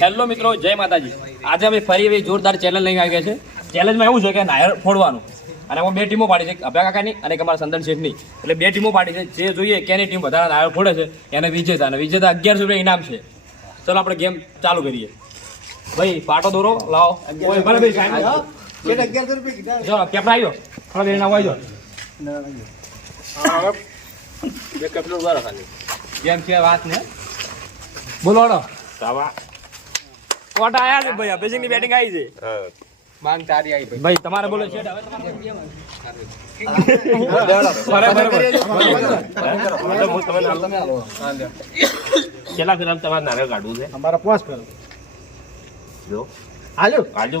Hello મિત્રો જય માતાજી. આજે અમે ફરી એવી જોરદાર ચેલેન્જ લઈને આવી ગયા છે ચેલેન્જમાં એવું છે કે નાયર ફોડવાનું. અને અમે બે ટીમો પાડી છે અભ્યા કાકાની અને અમારા સંદન શેઠની. એટલે બે ટીમો પાડી છે. જે જોઈએ કેની ટીમ વધારે નાયર ફોડે છે એને વિજેતા. અને વિજેતા અગિયારસો રૂપિયા ઇનામ છે. ચલો આપણે ગેમ ચાલુ કરીએ. ભાઈ પાટો દોરો લાવો. ઓય, ભલે ભાઈ કેપડા આવ્યો. થોડા બેન આવો આવજો જેમ છે વાત ને. બોલો હળો કોટા આયા છે ભાઈ અભિષેકની બેટિંગ આવી છે માંગ તારી આવી ભાઈ. ભાઈ તમારે બોલો છે હવે તમારે કેટલા ફેરા તમારે નારે કાઢવું છે? અમારા પાંચ કરો જો. હાલ્યો. કાઢજો.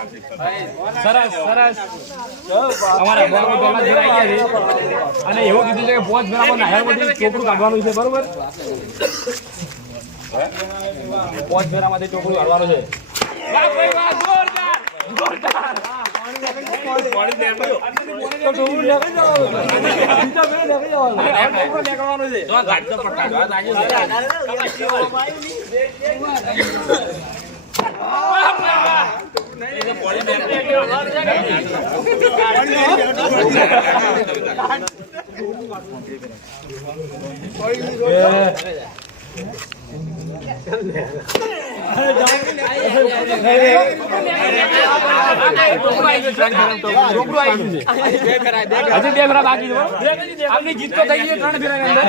સરસ સરસ. અમારા અભ્યાસમાં પહેલા જોડાઈ ગયા છે અને એવું કીધું છે કે પોચ ફેરામાં નાયરમાંથી ચોપડું કાઢવાનું છે બરોબર? પોચ ફેરામાંથી ચોપડું કાઢવાનું છે. વાહ ભાઈ વાહ જોરદાર હજી બે ફેરા બાકી આપની જીત તો થઈ ગઈ ત્રણ ફેરા અંદર.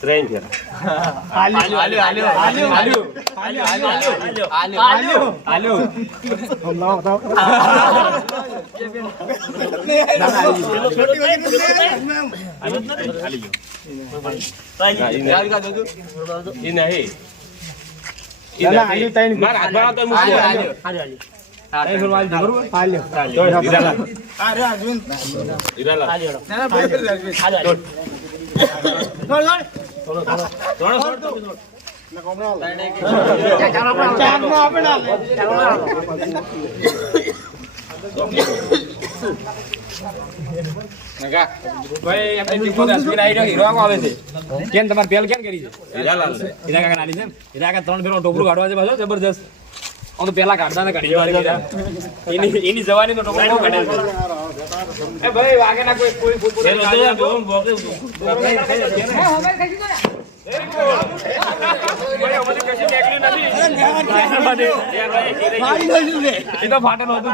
ત્રણ ફેરા. થોડો થોડો. થોડો કેમ, તમારે પેલ કેમ કરી છે? ત્રણ ફેરો ટોપરું કાઢવા છે જબરજસ્ત. તો પેલા કાઢતા ને કાઢી એની એની જવાની તો ટોકો કાઢે એ ભાઈ વાગે ના કોઈ કોઈ ફૂટ ફૂટ એ બોમ બોકે ફાટેલો હતો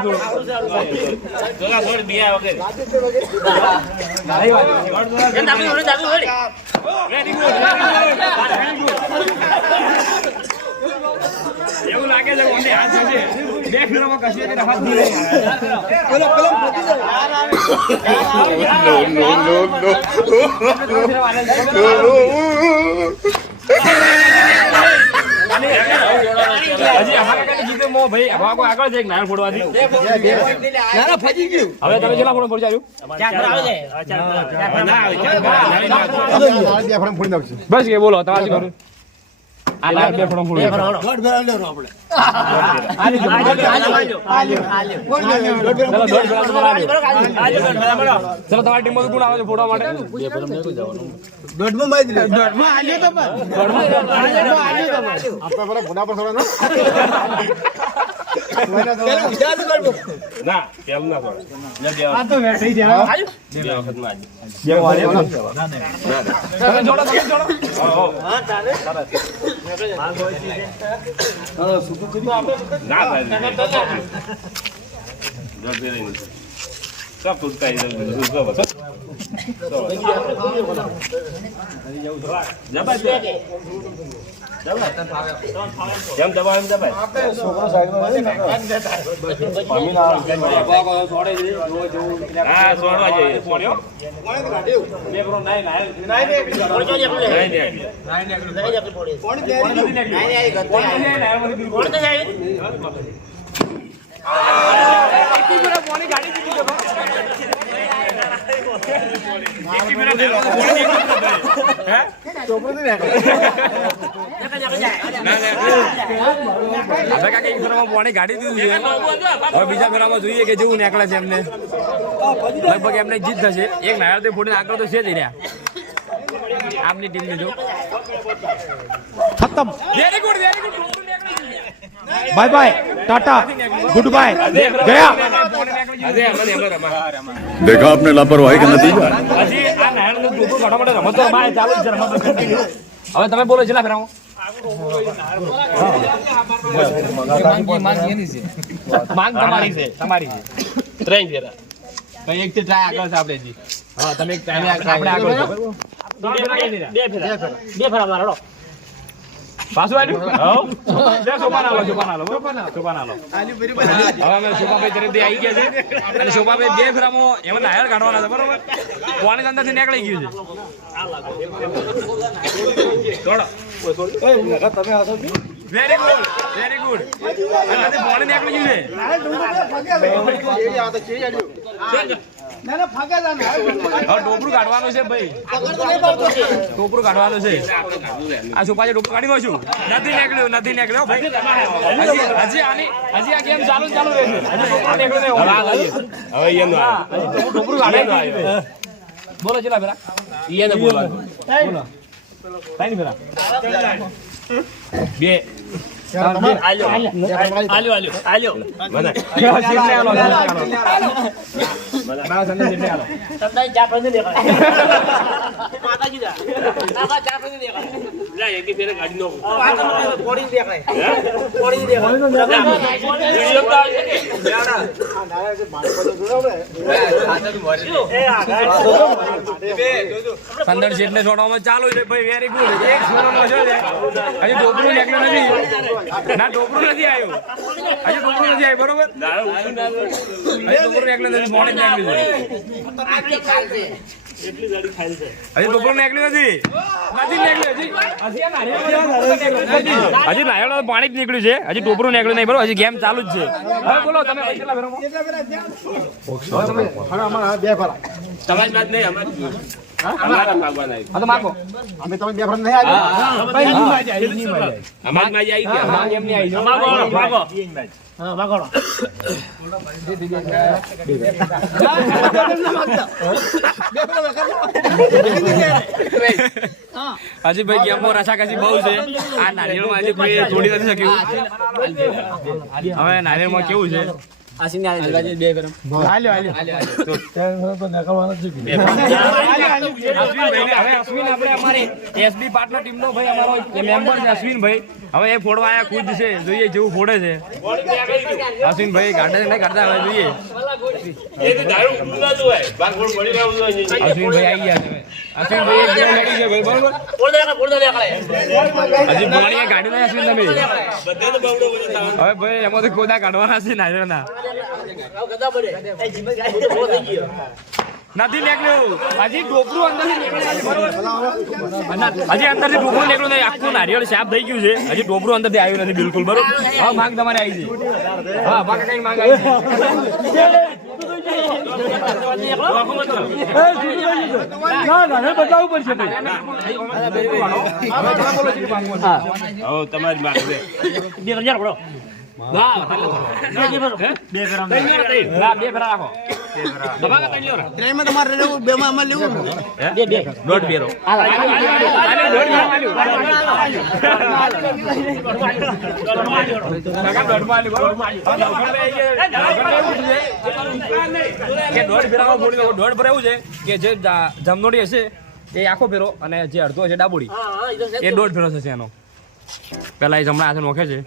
એવું લાગે છે કોને હાથ જશે બે મિનિટમાં કશું એટલે હાથ નહીં પેલો પેલો પોતી જાય નો નો નો નો બસ કે બોલો તમારી ચલો તમારી ટીમમાંથી કોણ આવે છે ફોટા માટે? દોઢમાં બાજ લે દોઢમાં આલ્યો તો પણ. દોઢમાં આલ્યો. તો પણ આપણે પર ઘોડા પર સવાનો પેલું ઉજાડ કરવો ના પેલું ના કરો લે બે આ તો બેઠી જાય આલ્યો બે વખતમાં આલ્યો. બે વાળે ના ના જોડો જોડો. હા તારે ના નહીં. સબ ફૂટકાઈ દઉં બસ જબર જેમ દબાવ એમ દબાય હા સોડવા જઈએ સોડ્યો ગાડી દીધી હવે બીજા ફેરામાં જોઈએ કે જેવું નીકળે છે એમને લગભગ એમને જીત થશે એક નાયર તો ફોડીને આગળ તો છે જ રહ્યા આપની ટીમ ટીમને જો ખતમ very good very good bye bye tata good bye ગયા देखा आपने लापरवाही का नतीजा હજી આ નાયરનું ટોપું કાઢવા માટે રમતો અમારે ચાલુ જ છે રમતો continue. હવે તમે બોલો છેલ્લા ફેરામાં માંગ તમારી છે તમારી છે ત્રણ ફેરા એક થી ટ્રાય આગળ છે આપણે જી હા તમે એક time આપણે આગળ છો, બરાબર? બે ફેરા બે ફેરા મારો પાછું આવ્યું હવ? સોપાન આલો સોપાન આલો સોપાન આલો. હવે અમે શોભાભાઈ તરફથી આવી ગયા છે. અને શોભાભાઈ બે ફેરામાં એમાં નાયર કાઢવાના છે બરોબર? પાણી અંદરથી નીકળી ગયું છે. દોડો વેરી ગુડ વેરી ગુડ અંદરથી પાણી નીકળી ગયું છે. ના ના ફાકા જા ને. હવે ટોપરું કાઢવાનું છે ભાઈ. ટોપરું કાઢવાનું છે. આ સોપા ટોપરું કાઢી છું નથી નીકળ્યું નથી નીકળ્યો ભાઈ. હજી હજી આની હજી આ ગેમ ચાલુ ચાલુ રહેશે હજી ટોપરું નીકળ્યું હવે એનો ગયું છે. બોલો ચેલા ફેરા એને બોલવાનું. બોલો. ત્રણ ફેરા બે. આલ્યો આલ્યો આલ્યો આલ્યો મને. સીટને આલો, સીટને દા આવા ચા સીટને દેખાય લે એક ફેરા ગાડી નો સંદર સીટને છોડવામાં ચાલુ છે ભાઈ વેરી ગુડ એક સ્કોરનો છે હજી ટોપરું નીકળ્યું નથી. ના ટોપરું નથી આવ્યું. હજી ટોપરું નથી આવ્યું બરોબર? ના ટોપરું નીકળ્યું નથી આવી જાય છે. હજી નીકળ્યું નથી? નથી નીકળ્યું હજી? હજી પાણી જ નીકળ્યું છે. હજી ટોપરું નીકળ્યું નહીં બરોબર? હજી ગેમ ચાલુ જ છે. હવે બોલો તમે ભાઈ કેટલા ફેરમાં તમારી વાત નહીં અમારી અમારા માગવાના હા તો માગો. અમે તમે બે ફરમ નહીં આવ્યા હજી ભાઈ ગેમમાં રસાકસી બહુ છે. આ નારિયેળમાં હજી કોઈ તોડી નથી શક્યું. હવે નારિયેળમાં કેવું છે? અશ્વિનભાઈને હવે અશ્વિન આપણે અમારી SB પાર્ટનર ટીમનો ભાઈ અમારો મેમ્બર છે હવે એ ફોડવા આયા ખુદ છે. જોઈએ જેવું ફોડે છે. અશ્વિન ભાઈ ગાડે નહીં કાઢતા હવે જોઈએ. એ તો દારૂ રહ્યું હોય. અશ્વિનભાઈ આવી ગયા છે હજી પાણી કાઢી તમે. હવે ભાઈ કોદા કાઢવાના છે નથી નીકળ્યું. હજી ટોપરું અંદરથી નીકળ્યું હજી અંદરથી ટોપરું નીકળ્યું નહીં આખું નારિયેળ સાફ થઈ ગયું છે. હજી ટોપરું અંદરથી આવ્યું નથી બિલકુલ બરોબર? હા માંગ તમારે આવી છે. હા માંગ કઈ માંગ આવી છે? તમારી માગ છે ના, બે ફેરા રાખો દબાકા ત્રણ લ્યો રા. તમારે લેવું દોઢ ફેરા છે કે જા- જમનોડી હશે એ આખો ફેરો અને જે અડધો છે ડાબોડી એ દોઢ ફેરો થશે એનો પેલા એ જમણા હાથે નોખે છે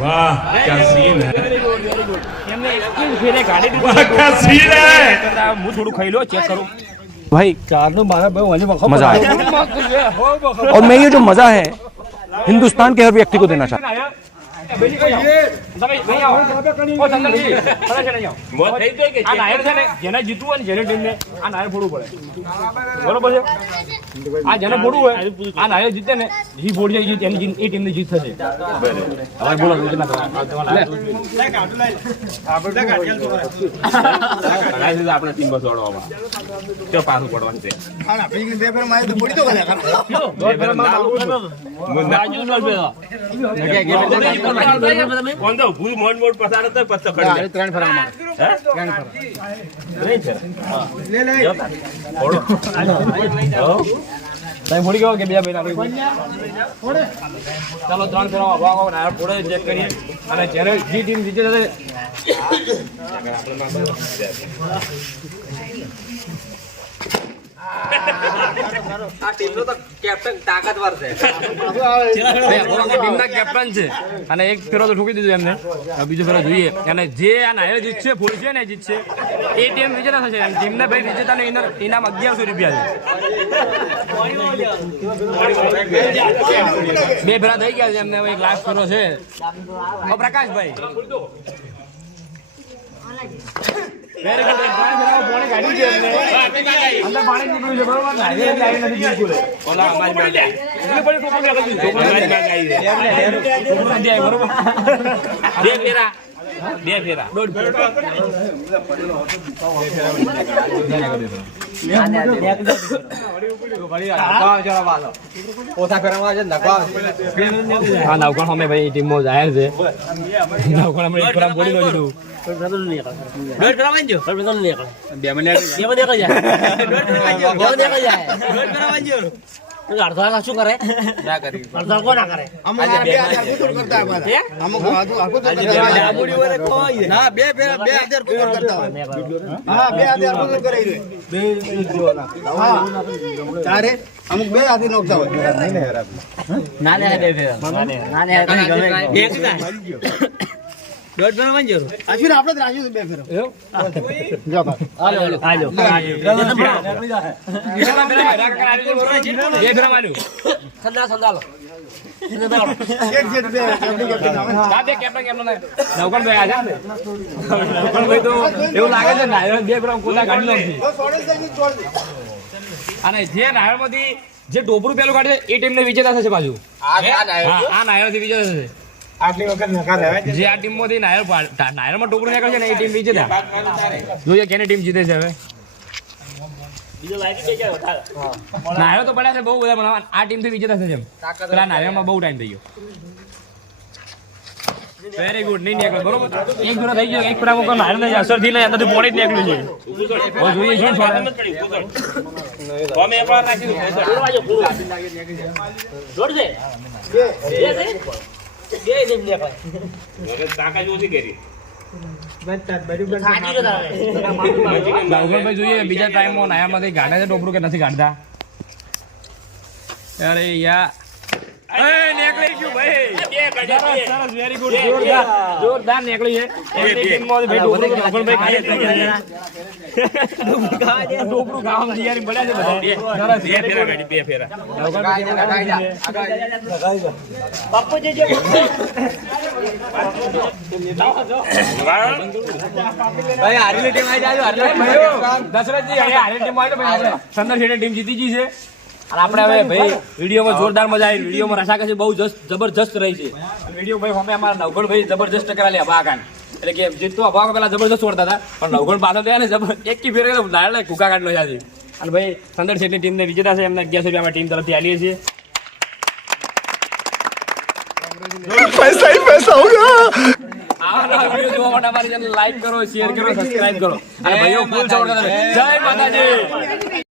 વાહ ક્યા સીન હે એમને એકવીસ ફેરે ગાડી દીધી વાહ ક્યા સીન હે કરતા હું થોડું ખાઈ લો ચેક કરું भाई ચારનું મારા ભાઈ વળી વખત मजा आया और मैं ये जो मजा है हिंदुस्तान के हर व्यक्ति को देना चाहता हूं જેને જીતવું હોય ને ટીમને આ નાયર ફોડવું પડે આ જેને ફોડવું હોય આ નાયર જીતે ને ફોડી જાય એની એ ટીમની જીત ટીમ બસ વાળવામાં પાછું પડવાનું છે બે ફેર મારે તો કોણ તો ભૂલ મોડ મોડ પસાર હતો પત્તો કરી ત્રણ ફરામાં હે? ત્રણ છે લે લે. તમે ફોડી ગયો કે બે ભાઈ ના ચાલો ત્રણ ફેરામાં ભાગ ફોડે ચેક કરીએ. અને જ્યારે જે ટીમ જીતે કેપ્ટન છે. અને એક ફેરો તો ઠોકી દીધું એમને. બીજો જોઈએ. અને જે આ નાયર જીતશે ફૂલ છે ને જીતશે એ ટીમ વિજેતા થશે. અને ટીમને રૂપિયા છે. બે ફેરા થઈ ગયા છે એમને. એક લાખ ફેરો છે. પ્રકાશભાઈ. ત્રણ ફેરામાં પોણી કાઢી છે અંદર પાણી નીકળ્યું છે, બરોબર? નાયરે એટલે નથી બિલકુલ. ઓલા અમારી બાજુ એટલે પછી ટોપલું નીકળી ગયું. અમારી બાજુ આવી છે. ટોપલું નથી આવી, બરોબર? બે ફેરા. બે ફેરા. નવકોણ અમે ભાઈ ટીમમાં જાહેર છે. નવકોણ અમે એક ફેરા બોલી નો દીધું શું કરે અડધા કોના કરે અમુક બે હજાર કરતા અમુક આ તો- કરતા ના બે બે- બે હજાર કુકર કરતા હા બે હજાર કુકર કરાઈ દે હા તારે અમુક બે હાથી નોખતા હોય ના બે ફેરો એક ને એવું? લાગે? છે નાયર બે ફેરા કોતા કાઢી નથી તો છોડી દે ને છોડ અને જે નાયરમાંથી જે ટોપરું પેલું કાઢે એ ટીમ ને વિજેતા થશે બાજુ આ નાયર. થી વિજેતા થશે. જે આ ટીમમાંથી નાયર નાયરમાં ટોપરું નીકળશે ને એ ટીમ બીજે જોઈએ કેની ટીમ જીતે છે હવે. નાયરો તો પડ્યા છે બહુ બધા બનાવવા આ ટીમથી બીજે થશે એમ. પેલા નાયરમાં બહુ ટાઈમ થઈ ગયો. વેરી ગુડ નહીં નીકળે બરોબર? એક ફેરો થઈ ગયો એક ફેરા કોઈ નાયર ને અસરથી નહીં અંદરથી પોણી જ નીકળ્યું છે. હવે જોઈએ શું થાય. અમે વગર તાકાત ઓછી કરી. જોઈએ બીજા ટાઈમમાં નાયામાંથી ગાડે છે કે નથી ગાંડતા અરે યા. એ, નીકળી ગયું ભાઈ. સરસ, જોરદાર, જોરદાર છે. ભાઈ છે. બધા. બે. ફેરા ગાડી બે ફેરા. દશરથજી અહીંયા હારી ટીમ આવી ભાઈ આપણે સંદર ટીમ જીતી ગઈ છે. આપણે હવે ભાઈ વિડીયોમાં જોરદાર મજા આવી. વિડીયોમાં રસાકસી બહુ જબરજસ્ત રહી છે. વીડિયો ભાઈ અમે અમારા નવગણ ભાઈ જબરજસ્ત કરાવી લે ભાગાન. એટલે કે જીતતો અભાવ પેલા જબરજસ્ત છોડતા હતા પણ નવગણ પાછળ ગયા ને એક કી ફેર નાયણ કુકા કાઢલો છે. અને ભાઈ સંદર શેઠની ટીમને વિજેતા છે એમને અગિયારસો રૂપિયા ટીમ તરફથી આલીએ છીએ. લાઈક કરો શેર કરો સબસ્ક્રાઈબ કરો. અને ભાઈઓ જય માતાજી.